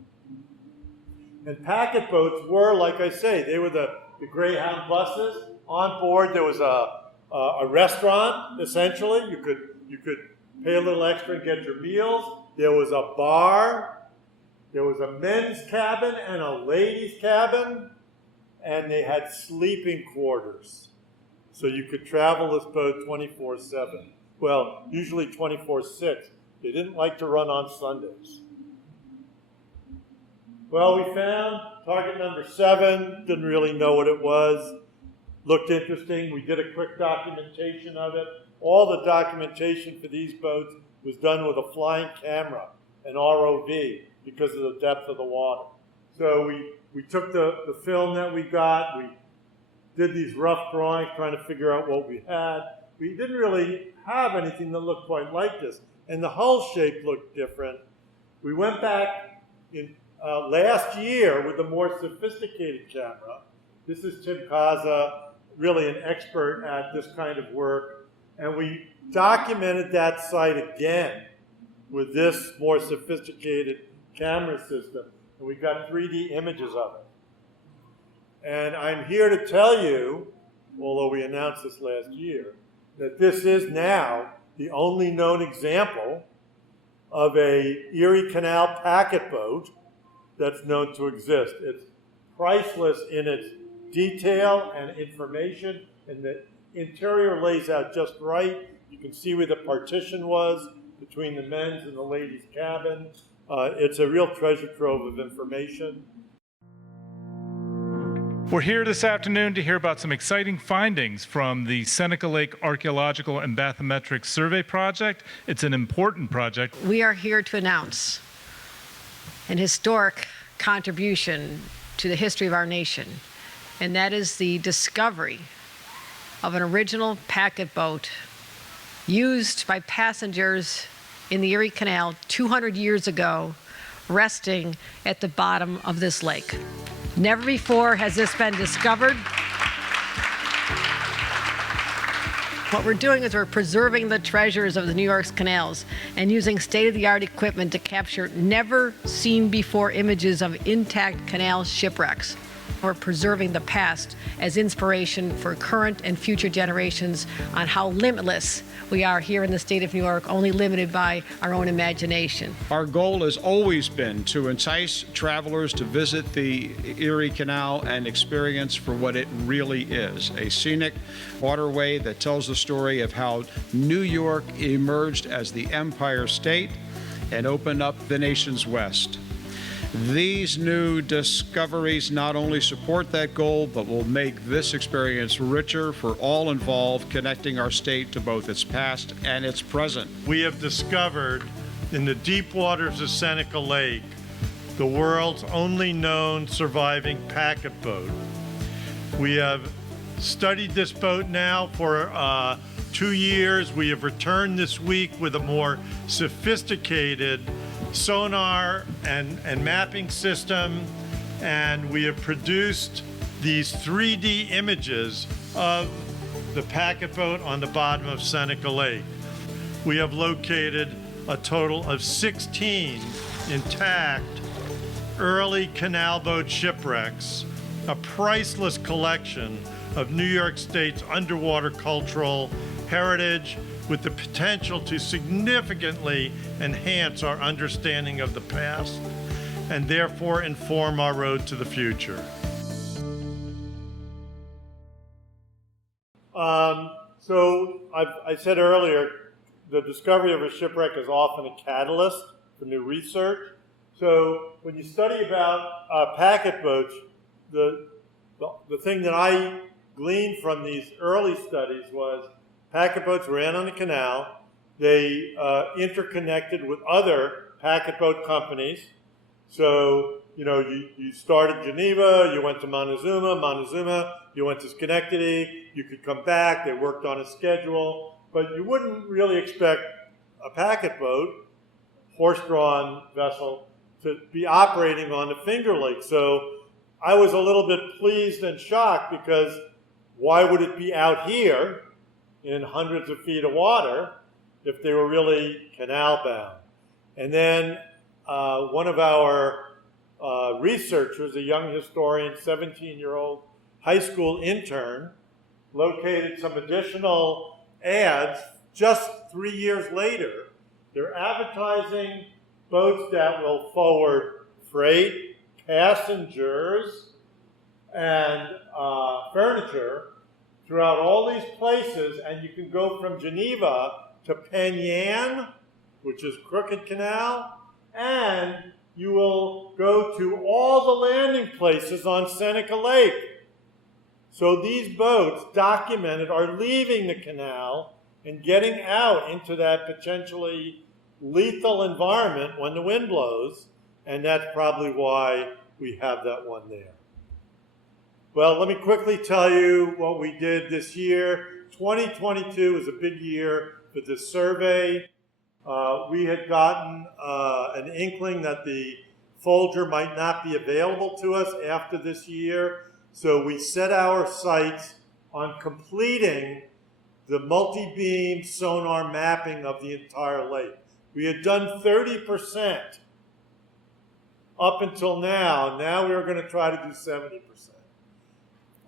And packet boats were, like I say, they were the Greyhound buses. On board there was a restaurant, essentially. You could pay a little extra and get your meals. There was a bar. There was a men's cabin and a ladies' cabin. And they had sleeping quarters. So you could travel this boat 24/7. Well, usually 24/6. They didn't like to run on Sundays. Well, we found target number 7, didn't really know what it was, looked interesting. We did a quick documentation of it. All the documentation for these boats was done with a flying camera, an ROV, because of the depth of the water. So we took the film that we got, we did these rough drawings trying to figure out what we had. We didn't really have anything that looked quite like this, and the hull shape looked different. We went back in last year with a more sophisticated camera. This is Tim Kaza, really an expert at this kind of work, and we documented that site again with this more sophisticated camera system, and we got 3D images of it. And I'm here to tell you, although we announced this last year, that this is now the only known example of a Erie Canal packet boat that's known to exist. It's priceless in its detail and information, and the interior lays out just right. You can see where the partition was between the men's and the ladies' cabin. It's a real treasure trove of information. We're here this afternoon to hear about some exciting findings from the Seneca Lake Archaeological and Bathymetric Survey Project. It's an important project. We are here to announce an historic contribution to the history of our nation, and that is the discovery of an original packet boat used by passengers in the Erie Canal 200 years ago, resting at the bottom of this lake. Never before has this been discovered. What we're doing is we're preserving the treasures of the New York's canals and using state-of-the-art equipment to capture never-seen-before images of intact canal shipwrecks. We're preserving the past as inspiration for current and future generations on how limitless we are here in the state of New York, only limited by our own imagination. Our goal has always been to entice travelers to visit the Erie Canal and experience for what it really is, a scenic waterway that tells the story of how New York emerged as the Empire State and opened up the nation's West. These new discoveries not only support that goal, but will make this experience richer for all involved, connecting our state to both its past and its present. We have discovered in the deep waters of Seneca Lake the world's only known surviving packet boat. We have studied this boat now for 2 years. We have returned this week with a more sophisticated sonar and mapping system, and we have produced these 3D images of the packet boat on the bottom of Seneca Lake. We have located a total of 16 intact early canal boat shipwrecks, a priceless collection of New York State's underwater cultural heritage, with the potential to significantly enhance our understanding of the past and therefore inform our road to the future. So I said earlier, the discovery of a shipwreck is often a catalyst for new research. So when you study about packet boats, the thing that I gleaned from these early studies was packet boats ran on the canal. They interconnected with other packet boat companies. So, you started Geneva, you went to Montezuma, you went to Schenectady, you could come back, they worked on a schedule, but you wouldn't really expect a packet boat, horse-drawn vessel, to be operating on the Finger Lake. So I was a little bit pleased and shocked, because why would it be out here in hundreds of feet of water if they were really canal bound? And then one of our researchers, a young historian, 17-year-old high school intern, located some additional ads just 3 years later. They're advertising boats that will forward freight, passengers, and furniture throughout all these places, and you can go from Geneva to Penn Yan, which is Crooked Canal, and you will go to all the landing places on Seneca Lake. So these boats, documented, are leaving the canal and getting out into that potentially lethal environment when the wind blows, and that's probably why we have that one there. Well, let me quickly tell you what we did this year. 2022 was a big year for this survey. We had gotten an inkling that the Folger might not be available to us after this year, so we set our sights on completing the multi-beam sonar mapping of the entire lake. We had done 30% up until now. Now we were going to try to do 70%.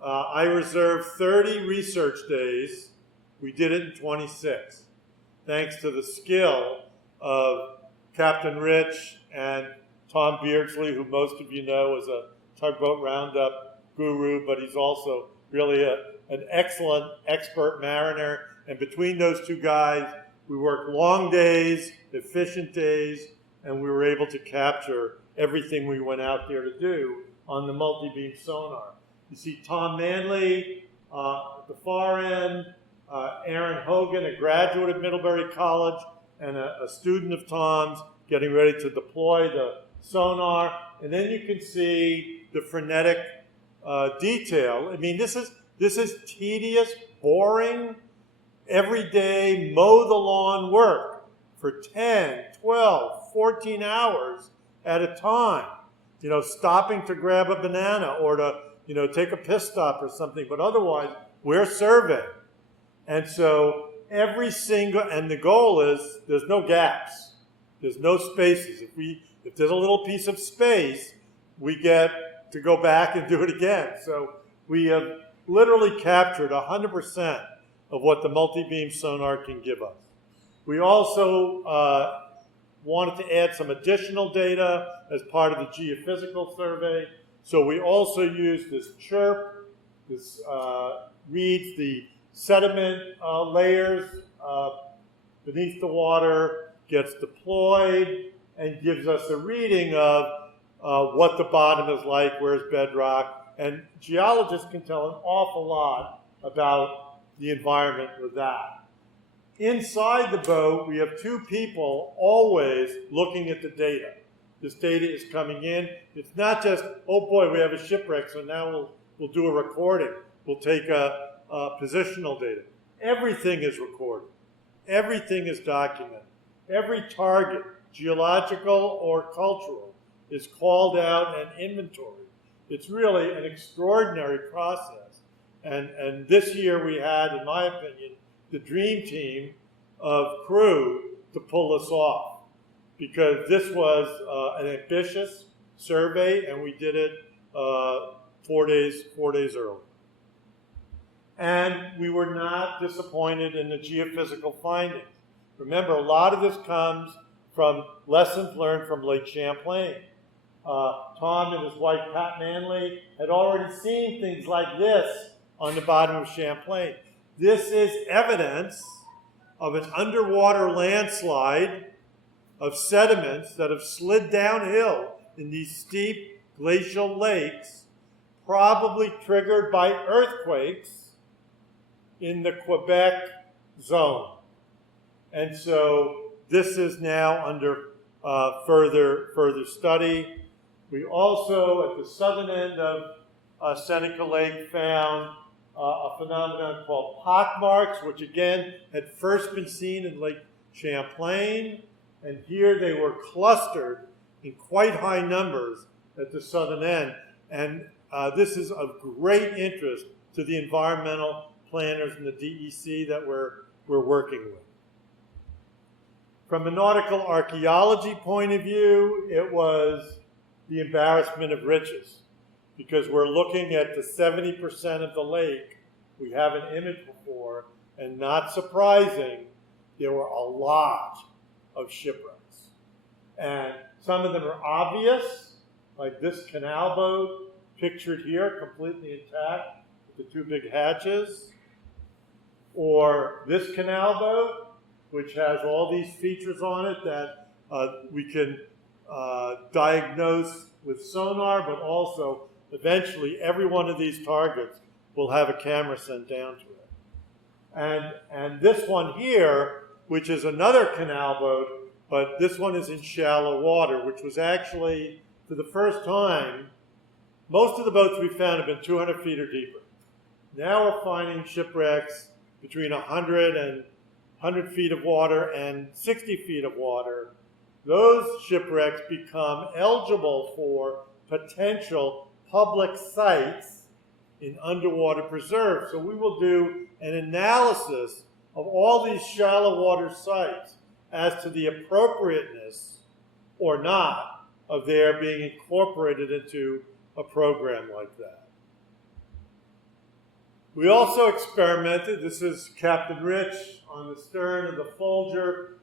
I reserved 30 research days. We did it in 26, thanks to the skill of Captain Rich and Tom Beardsley, who most of you know is a Tugboat Roundup guru, but he's also really an excellent expert mariner. And between those two guys, we worked long days, efficient days, and we were able to capture everything we went out there to do on the multi-beam sonar. You see Tom Manley at the far end, Aaron Hogan, a graduate of Middlebury College, and a student of Tom's getting ready to deploy the sonar. And then you can see the frenetic detail. I mean, this is tedious, boring, everyday, mow the lawn work for 10, 12, 14 hours at a time. You know, stopping to grab a banana or to, you know, take a piss stop or something. But otherwise, we're surveying. And so every single, and the goal is there's no gaps. There's no spaces. If there's a little piece of space, we get to go back and do it again. So we have literally captured 100% of what the multi-beam sonar can give us. We also wanted to add some additional data as part of the geophysical survey. So we also used this chirp. This reads the sediment layers beneath the water, gets deployed, and gives us a reading of what the bottom is like, where's bedrock. And geologists can tell an awful lot about the environment with that. Inside the boat, we have two people always looking at the data. This data is coming in. It's not just, oh boy, we have a shipwreck, so now we'll do a recording. We'll take a positional data. Everything is recorded. Everything is documented. Every target, geological or cultural, is called out and inventoried. It's really an extraordinary process. And this year we had, in my opinion, the dream team of crew to pull this off, because this was an ambitious survey, and we did it 4 days early. And we were not disappointed in the geophysical findings. Remember, a lot of this comes from lessons learned from Lake Champlain. Tom and his wife, Pat Manley, had already seen things like this on the bottom of Champlain. This is evidence of an underwater landslide of sediments that have slid downhill in these steep glacial lakes, probably triggered by earthquakes in the Quebec zone. And so this is now under further study. We also, at the southern end of Seneca Lake, found a phenomenon called pockmarks, which again had first been seen in Lake Champlain. And here they were clustered in quite high numbers at the southern end. And this is of great interest to the environmental planners in the DEC that we're working with. From a nautical archaeology point of view, it was the embarrassment of riches, because we're looking at the 70% of the lake we haven't imaged before, and not surprising, there were a lot of shipwrecks. And some of them are obvious, like this canal boat pictured here, completely intact, with the two big hatches. Or this canal boat, which has all these features on it that we can diagnose with sonar, but also eventually every one of these targets will have a camera sent down to it. And this one here, which is another canal boat, but this one is in shallow water, which was actually, for the first time, most of the boats we found have been 200 feet or deeper. Now we're finding shipwrecks between 100 and 100 feet of water and 60 feet of water. Those shipwrecks become eligible for potential public sites in underwater preserves. So we will do an analysis of all these shallow water sites as to the appropriateness or not of their being incorporated into a program like that. We also experimented, this is Captain Rich on the stern of the Folger.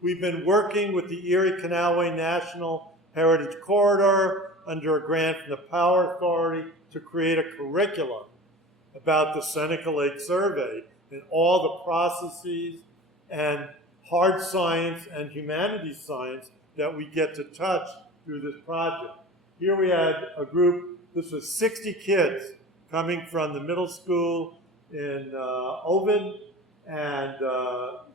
We've been working with the Erie Canalway National Heritage Corridor under a grant from the Power Authority to create a curriculum about the Seneca Lake Survey and all the processes and hard science and humanities science that we get to touch through this project. Here we had a group, this was 60 kids coming from the middle school in Ovid and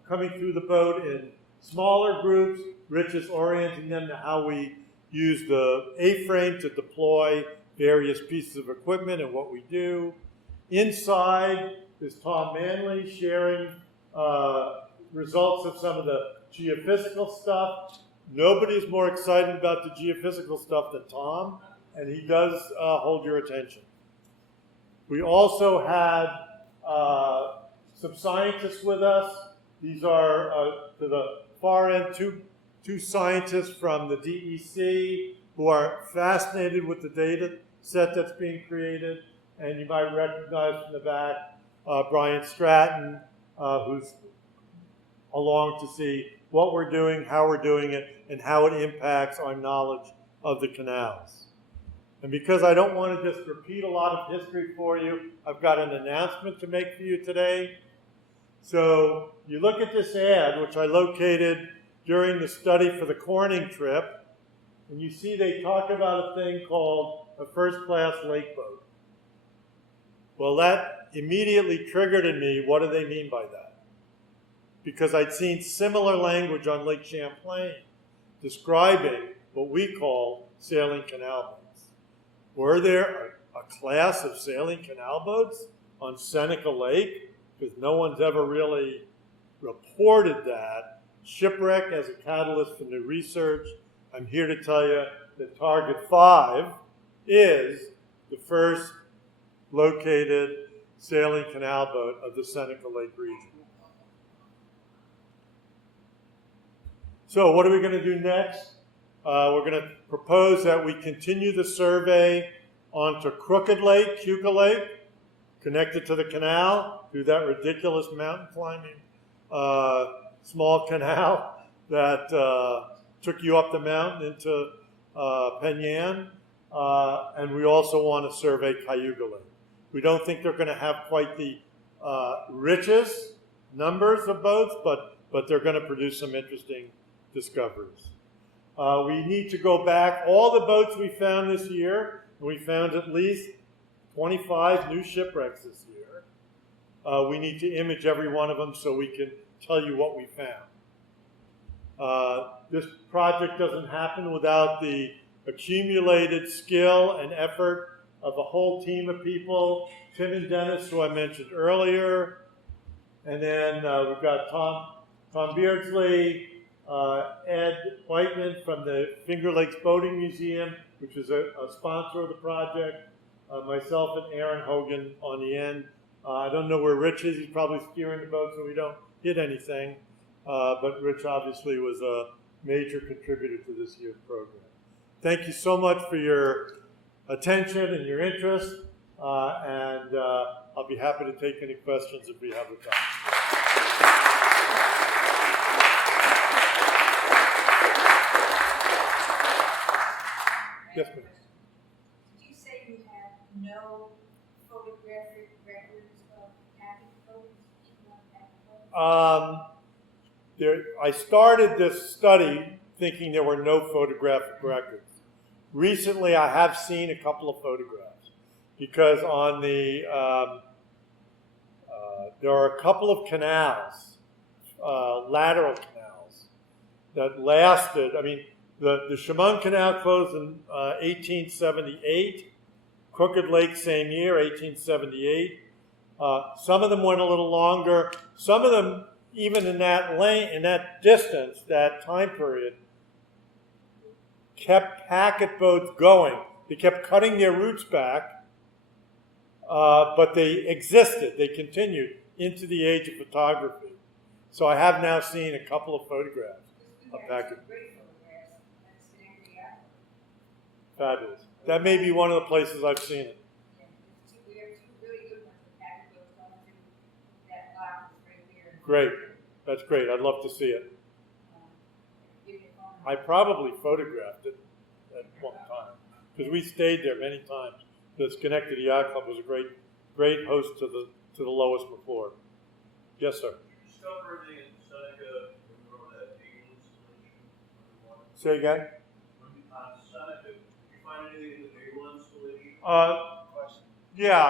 coming through the boat in smaller groups. Rich is orienting them to how we use the A-frame to deploy various pieces of equipment and what we do. Inside is Tom Manley sharing results of some of the geophysical stuff. Nobody's more excited about the geophysical stuff than Tom, and he does hold your attention. We also had some scientists with us. These are, to the far end, two scientists from the DEC who are fascinated with the data set that's being created. And you might recognize from the back Brian Stratton, who's along to see what we're doing, how we're doing it, and how it impacts our knowledge of the canals. And because I don't want to just repeat a lot of history for you, I've got an announcement to make for you today. So you look at this ad, which I located during the study for the Corning trip, and you see they talk about a thing called a first-class lake boat. Well, that immediately triggered in me, what do they mean by that? Because I'd seen similar language on Lake Champlain describing what we call sailing canal boats. Were there a class of sailing canal boats on Seneca Lake? Because no one's ever really reported that. Shipwreck as a catalyst for new research. I'm here to tell you that Target 5 is the first located sailing canal boat of the Seneca Lake region. So what are we going to do next? We're going to propose that we continue the survey onto Crooked Lake, Keuka Lake, connected to the canal, through that ridiculous mountain climbing small canal that took you up the mountain into Penyan. And we also want to survey Cayuga Lake. We don't think they're going to have quite the richest numbers of boats, but they're going to produce some interesting discoveries. We need to go back. All the boats we found this year, and we found at least 25 new shipwrecks this year. We need to image every one of them so we can tell you what we found. This project doesn't happen without the accumulated skill and effort of a whole team of people. Tim and Dennis, who I mentioned earlier. And then we've got Tom Beardsley, Ed Whiteman from the Finger Lakes Boating Museum, which is a sponsor of the project, myself and Aaron Hogan on the end. I don't know where Rich is. He's probably steering the boat so we don't hit anything. But Rich obviously was a major contributor to this year's program. Thank you so much for your attention and your interest. And I'll be happy to take any questions if we have the time. Yes, please. Did you say you have no photographic records of packet boats? I started this study thinking there were no photographic records. Recently, I have seen a couple of photographs because on the there are a couple of canals, lateral canals, that lasted. I mean, the Chemung Canal closed in 1878, Crooked Lake same year, 1878. Some of them went a little longer. Some of them, even in that lane, in that distance, that time period, kept packet boats going. They kept cutting their routes back, but they existed. They continued into the age of photography. So I have now seen a couple of photographs of packet. Fabulous. That may be one of the places I've seen it. We have two really good ones with packet boats going through that lock right there. Great. That's great. I'd love to see it. Give me a phone. I probably photographed it at one time because we stayed there many times. The Schenectady Yacht Club was a great host to the Lois McClure. Yes, sir. Discover anything in Seneca or that naval installation? Say again. On Seneca, did you find anything in the naval installation? Yeah.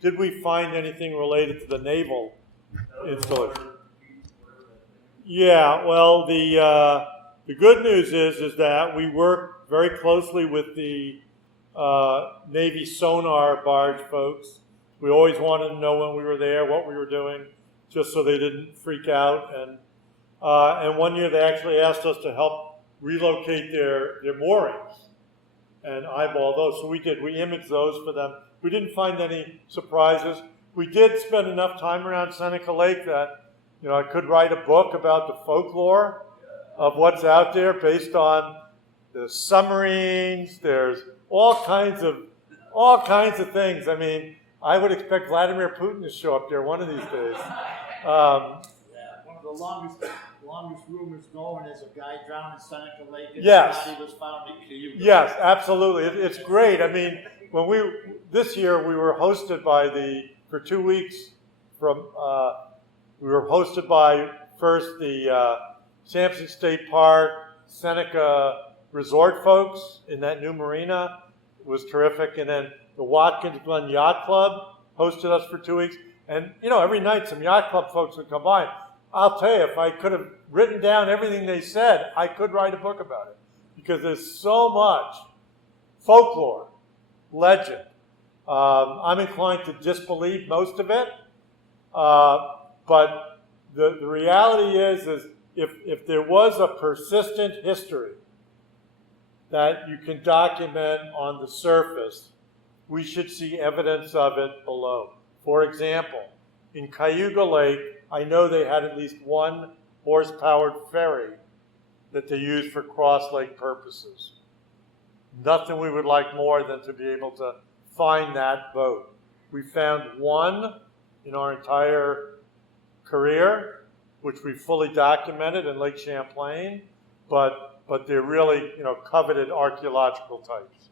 Did we find anything related to the naval installation? Yeah. Well, the good news is that we work very closely with the Navy sonar barge folks. We always wanted to know when we were there, what we were doing, just so they didn't freak out. And one year they actually asked us to help relocate their moorings and eyeball those. So we did. We imaged those for them. We didn't find any surprises. We did spend enough time around Seneca Lake that, I could write a book about the folklore of what's out there based on the submarines. There's all kinds of things. I mean, I would expect Vladimir Putin to show up there one of these days. One of the longest rumors going is a guy drowned in Seneca Lake and Yes. his body was found in Cayuga. Yes, absolutely. It's great. I mean, this year we were hosted for 2 weeks we were hosted by first the Sampson State Park, Seneca Resort folks in that new marina. It was terrific. And then the Watkins Glen Yacht Club hosted us for 2 weeks. And, every night some yacht club folks would come by. I'll tell you, if I could have written down everything they said, I could write a book about it. Because there's so much folklore, legend. I'm inclined to disbelieve most of it. But the reality is if there was a persistent history that you can document on the surface, we should see evidence of it below. For example, in Cayuga Lake, I know they had at least one horse-powered ferry that they used for cross-lake purposes. Nothing we would like more than to be able to find that boat. We found one in our entire career, which we fully documented in Lake Champlain, but they're really, coveted archaeological types.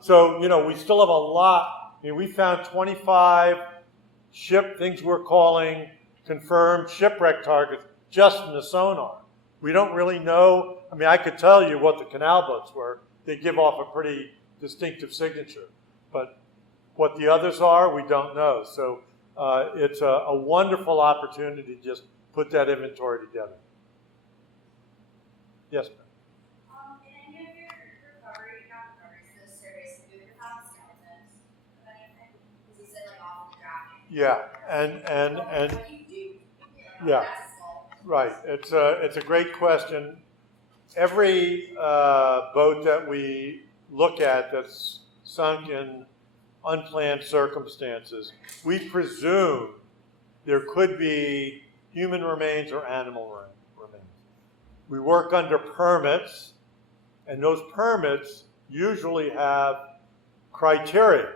So, we still have a lot. I mean, we found 25 things we're calling confirmed shipwreck targets just from the sonar. We don't really know. I mean, I could tell you what the canal boats were. They give off a pretty distinctive signature. But what the others are, we don't know. So it's a wonderful opportunity to just put that inventory together. Yes, ma'am. In any of your recovery, not recoveries, the surveys, have you ever found skeletons of anything? Because you said off the drafting. Yeah, and What do you do? Yeah. That's a skull. right. It's a great question. Every boat that we look at that's sunk in unplanned circumstances, we presume there could be human remains or animal remains. We work under permits, and those permits usually have criteria.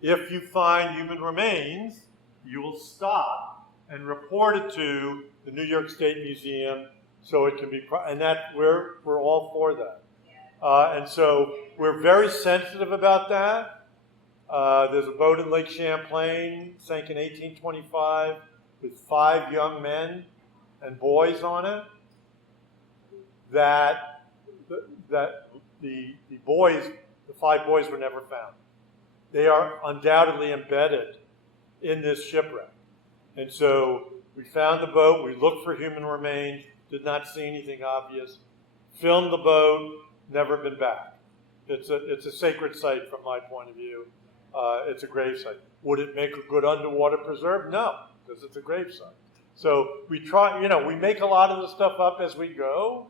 If you find human remains, you will stop and report it to the New York State Museum so it can be, and that we're all for that. And so we're very sensitive about that. There's a boat in Lake Champlain, sank in 1825, with 5 young men and boys on it. that the boys, the 5 boys, were never found. They are undoubtedly embedded in this shipwreck. And so we found the boat, we looked for human remains, did not see anything obvious, filmed the boat, never been back. It's a sacred site from my point of view. It's a grave site. Would it make a good underwater preserve? No, because it's a grave site. So we try, we make a lot of the stuff up as we go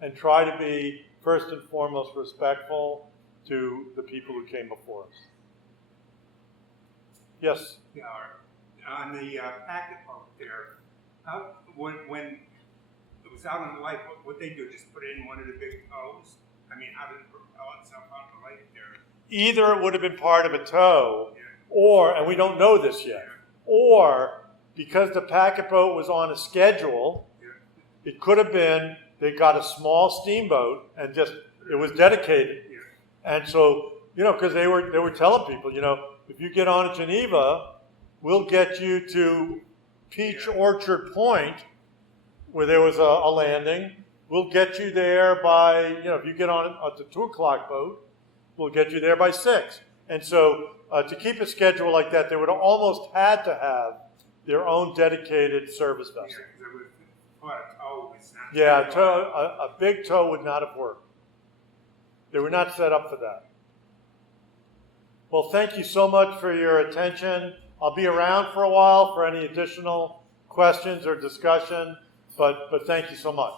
and try to be first and foremost respectful to the people who came before us. Yes? Yeah, on the packet boat there, when it was out on the lake, what they do, just put it in one of the big tows? I mean, how did it propel itself out the lake there? Either it would have been part of a tow, Yeah. or, and we don't know this yet, or because the packet boat was on a schedule, Yeah. it could have been they got a small steamboat and just, it was dedicated. Yeah. And so, because they were telling people, if you get on at Geneva, we'll get you to Peach Orchard Point, where there was a landing. We'll get you there by, if you get on at the 2 o'clock boat, we'll get you there by 6. And so to keep a schedule like that, they would have almost had to have their own dedicated service vessel. Yeah, because it was quite a tow. It's not. Yeah, a big tow would not have worked. They were not set up for that. Well, thank you so much for your attention. I'll be around for a while for any additional questions or discussion, but thank you so much.